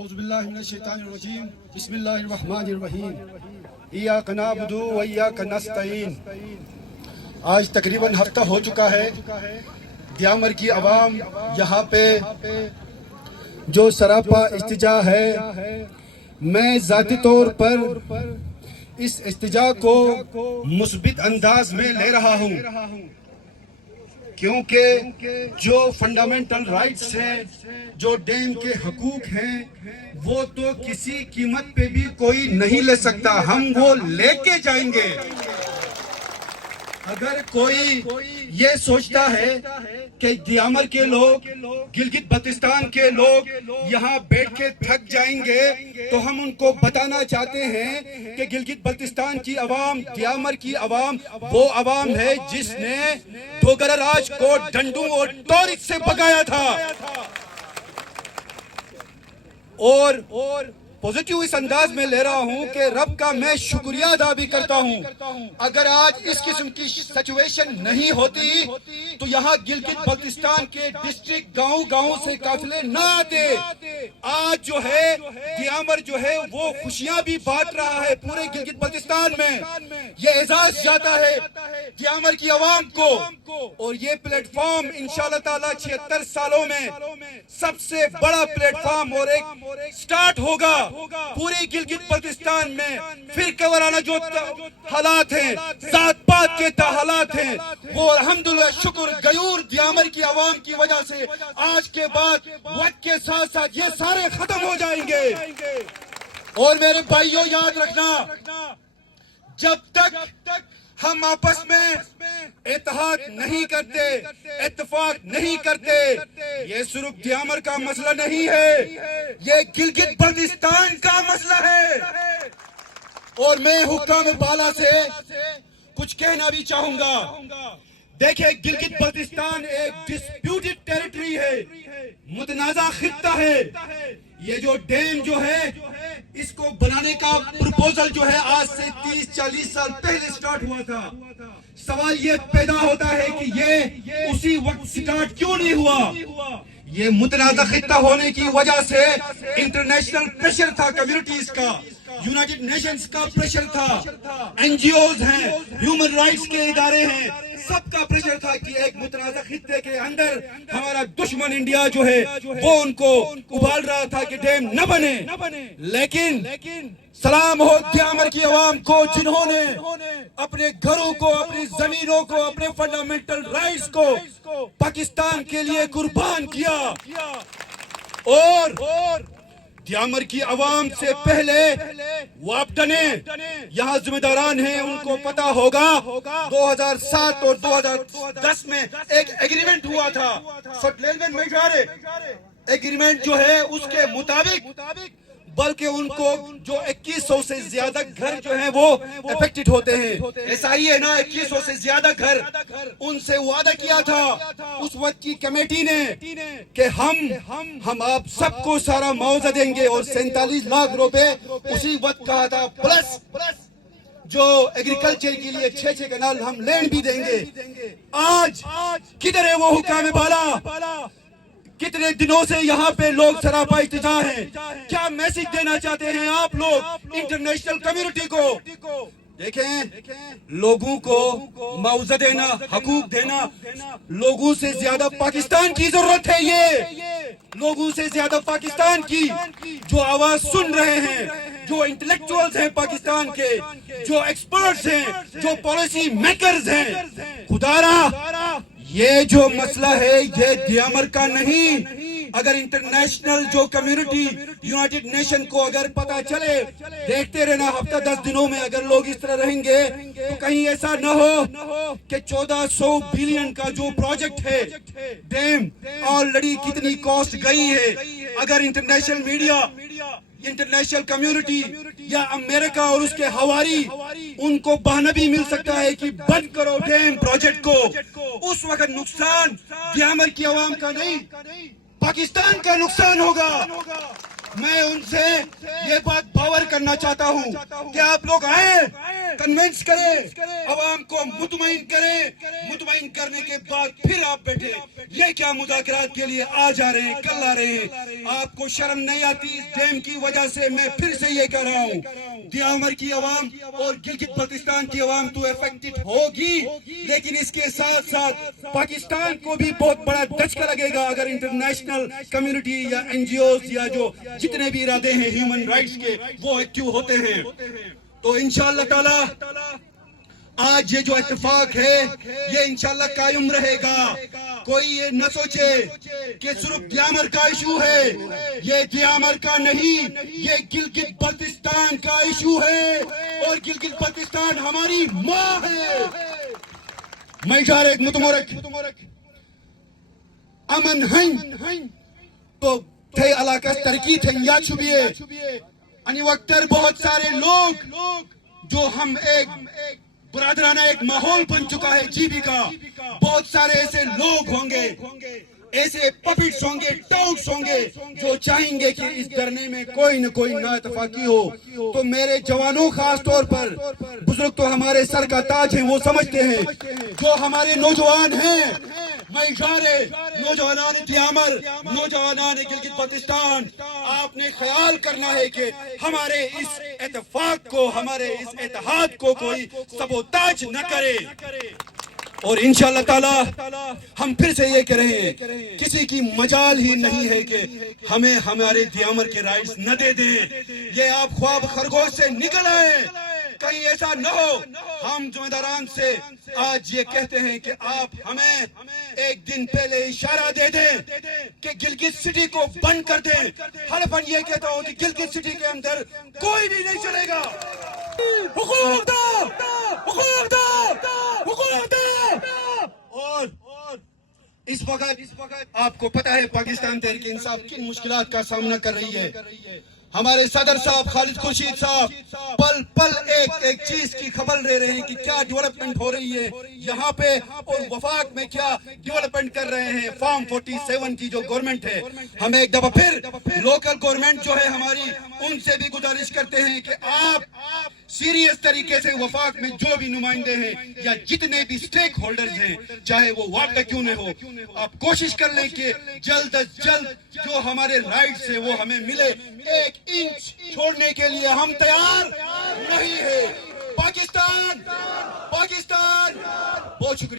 اعوذ باللہ من الشیطان الرجیم بسم اللہ الرحمن الرحیم ایاک نعبد و ایاک نستعین۔ آج تقریباً ہفتہ ہو چکا ہے، دیامر کی عوام یہاں پہ جو سراپا احتجاج ہے، میں ذاتی طور پر اس احتجاج کو مثبت انداز میں لے رہا ہوں، کیونکہ جو فنڈامنٹل رائٹس ہیں، جو ڈیم کے حقوق ہیں، وہ تو کسی قیمت پہ بھی کوئی نہیں لے سکتا، ہم وہ لے کے جائیں گے۔ اگر کوئی یہ سوچتا ہے کہ دیامر کے لوگ، گلگت بلتستان کے لوگ یہاں بیٹھ کے تھک جائیں گے، تو ہم ان کو بتانا چاہتے ہیں کہ گلگت بلتستان کی عوام، دیامر کی عوام وہ عوام ہے جس نے ڈوگرہ راج کو ڈنڈوں اور ٹورچ سے بھگایا تھا۔ اور پوزیٹیو اس انداز میں لے رہا ہوں کہ رب کا میں شکریہ ادا بھی کرتا ہوں۔ اگر آج اس قسم کی سچویشن نہیں ہوتی تو یہاں گلگت بلتستان کے ڈسٹرکٹ گاؤں سے قافلے نہ آتے۔ آج جو ہے دیامر جو ہے وہ خوشیاں بھی بانٹ رہا ہے پورے گلگت بلتستان میں۔ یہ اعزاز جاتا ہے دیامر کی عوام کو، اور یہ پلیٹ فارم انشاءاللہ تعالی 76 سالوں میں سب سے بڑا پلیٹ فارم اور ایک سٹارٹ ہوگا پوری گلگت بلتستان میں۔ فرقہ وارانہ جو حالات ہیں، ذات پات کے حالات ہیں، وہ الحمدللہ شکر غیور دیامر کی عوام کی وجہ سے آج کے بعد وقت کے ساتھ ساتھ یہ سارے ختم ہو جائیں گے۔ اور میرے بھائیوں یاد رکھنا، جب تک ہم آپس میں اتحاد نہیں کرتے، اتفاق نہیں کرتے، یہ صرف دیامر کا مسئلہ نہیں ہے، یہ گلگت بلتستان کا مسئلہ ہے۔ اور میں حکام بالا سے کچھ کہنا بھی چاہوں گا۔ دیکھیں، گلگت بلتستان ایک ڈسپیوٹڈ ٹیریٹری ہے، متنازع خطہ ہے۔ یہ جو ڈیم جو ہے اس کو بنانے کا پروپوزل جو ہے آج سے 30-40 سال پہلے سٹارٹ ہوا تھا۔ سوال یہ پیدا ہوتا ہے کہ یہ اسی وقت سٹارٹ کیوں نہیں ہوا؟ یہ متنازع خطہ ہونے کی وجہ سے انٹرنیشنل پریشر تھا، کمیونٹیز کا، یونائٹڈ نیشنز کا پریشر تھا، این جی اوز ہیں، ہیومن رائٹس کے ادارے ہیں، سب کا پریشر تھا کہ ایک متنازع خطے کے اندر ہمارا دشمن انڈیا جو ہے وہ ان کو ابال رہا تھا کہ ڈیم نہ بنے۔ لیکن سلام ہو دیامر کی عوام کو، جنہوں نے اپنے گھروں کو، اپنی زمینوں کو، اپنے فنڈامنٹل رائٹس کو پاکستان کے لیے قربان کیا۔ اور دیامر کی عوام سے پہلے وہ اب ڈنے، یہاں ذمہ داران ہیں، ان کو پتا ہوگا 2007 اور 2010 میں ایک ایگریمنٹ ہوا تھا، سٹلینڈ میجارے ایگریمنٹ جو ہے اس کے مطابق، بلکہ ان کو جو 2100 سے زیادہ گھر جو ہیں وہ افیکٹڈ ہوتے ہیں۔ ایسا ہی ہے نا، 2100 سے زیادہ گھر، ان سے وعدہ کیا تھا اس وقت کی کمیٹی نے کہ ہم آپ سب کو سارا معاوضہ دیں گے، اور 47 لاکھ روپے اسی وقت کہا تھا، پلس جو ایگریکلچر کے لیے 6 کنال ہم لینڈ بھی دیں گے۔ آج کدھر ہے وہ حکام بالا؟ کتنے دنوں سے یہاں پہ لوگ سراپا احتجاج ہیں؟ کیا میسج دینا چاہتے ہیں آپ لوگ انٹرنیشنل کمیونٹی کو؟ دیکھیں، لوگوں کو معاوضہ دینا، حقوق دینا، لوگوں سے زیادہ پاکستان کی ضرورت ہے۔ یہ لوگوں سے زیادہ پاکستان کی جو آواز سن رہے ہیں، جو انٹلیکچوئلز ہیں پاکستان کے، جو ایکسپرٹس ہیں، جو پالیسی میکرز ہیں، خدا را یہ جو مسئلہ ہے یہ دیامر کا نہیں۔ اگر انٹرنیشنل جو کمیونٹی، یونائٹڈ نیشن کو اگر پتا چلے، دیکھتے رہنا ہفتہ 10 دنوں میں اگر لوگ اس طرح رہیں گے تو کہیں ایسا نہ ہو کہ 1400 بلین کا جو پروجیکٹ ہے ڈیم، آلریڈی کتنی کاسٹ گئی ہے۔ اگر انٹرنیشنل میڈیا، انٹرنیشنل کمیونٹی یا امریکہ اور اس کے حواری، ان کو بہانہ بھی مل سکتا ہے کہ بند کرو ڈیم پروجیکٹ کو، اس وقت نقصان دیامر کی عوام کا نہیں، پاکستان کا نقصان ہوگا۔ میں ان سے یہ بات باور کرنا چاہتا ہوں کہ آپ لوگ آئیں، کنونس کریں, عوام کو مطمئن کریں, مطمئن کرنے کے بعد پھر آپ بیٹھے. یہ کیا مذاکرات کے لیے آ جا رہے ہیں, کل آ رہے ہیں؟ آپ کو شرم نہیں آتی؟ اس ڈیم کی وجہ سے میں پھر سے یہ کہہ رہا ہوں, دیامر کی عوام اور گلگت بلتستان کی عوام تو افیکٹڈ ہوگی, لیکن اس کے ساتھ ساتھ پاکستان کو بھی بہت بڑا دھچکا لگے گا اگر انٹرنیشنل کمیونٹی یا این جی اوز یا جو جتنے بھی ارادے ہیں ہیومن رائٹس کے وہ ایکٹیو ہوتے ہیں. تو انشاءاللہ تعالی آج یہ جو اتفاق ہے یہ انشاءاللہ قائم رہے گا. کوئی یہ نہ سوچے کہ صرف دیامر کا ایشو ہے, یہ دیامر کا نہیں, یہ گلگت بلتستان کا ایشو ہے, اور گلگت بلتستان ہماری ماں ہے. میں جا ایک متمرک امن ہن تو تھے علاقہ ترقی تھے یا چھبیے انی وقتر بہت سارے لوگ جو ہم ایک برادرانہ ایک ماحول بن چکا ہے جی بی کا, بہت سارے ایسے لوگ ہوں گے, ایسے پپٹس ہوں گے, ٹاؤٹس ہوں گے جو چاہیں گے کہ اس دھرنے میں کوئی نہ کوئی نا اتفاقی ہو. تو میرے جوانوں, خاص طور پر بزرگ تو ہمارے سر کا تاج ہیں, وہ سمجھتے ہیں, جو ہمارے نوجوان ہیں, میں اشارے نوجوانان دیامر, نوجوانان گلگت بلتستان, آپ نے خیال کرنا ہے کہ ہمارے اس اتفاق کو, ہمارے اس اتحاد کو کوئی سبوتاج نہ کرے. اور انشاءاللہ تعالی ہم پھر سے یہ کہہ رہے ہیں, کسی کی مجال ہی نہیں ہے کہ ہمیں ہمارے دیامر کے رائٹس نہ دے دیں. یہ آپ خواب خرگوش سے نکل آئے, کہیں ایسا نہ ہو. ہم ذمہ داران سے آج یہ کہتے ہیں کہ آپ ہمیں ایک دن پہلے اشارہ دے دیں کہ گلگت سٹی کو بند کر دیں. حلفاً یہ کہتا ہوں کہ گلگت سٹی کے اندر کوئی بھی نہیں چلے گا. حقوق دو, حقوق دو, حقوق دو. اور اس وقت آپ کو پتا ہے پاکستان تحریک انصاف کن مشکلات کا سامنا کر رہی ہے. ہمارے صدر صاحب خالد خورشید صاحب پل پل ایک چیز کی خبر لے رہے ہیں کہ کیا ڈیولپمنٹ ہو رہی ہے یہاں پہ, اور وفاق میں کیا ڈیولپمنٹ کر رہے ہیں. فارم 47 کی جو گورنمنٹ ہے, ہم ایک دفعہ پھر لوکل گورنمنٹ جو ہے ہماری, ان سے بھی گزارش کرتے ہیں کہ آپ سیریس طریقے سے وفاق میں جو بھی نمائندے ہیں یا جتنے بھی سٹیک ہولڈرز ہیں, چاہے وہ وارڈ کا کیوں نہ ہو, آپ کوشش کر لیں کہ جلد از جلد جو ہمارے رائٹس ہیں وہ ہمیں ملے. ایک انچ چھوڑنے کے لیے ہم تیار نہیں ہیں. پاکستان, پاکستان. بہت شکریہ.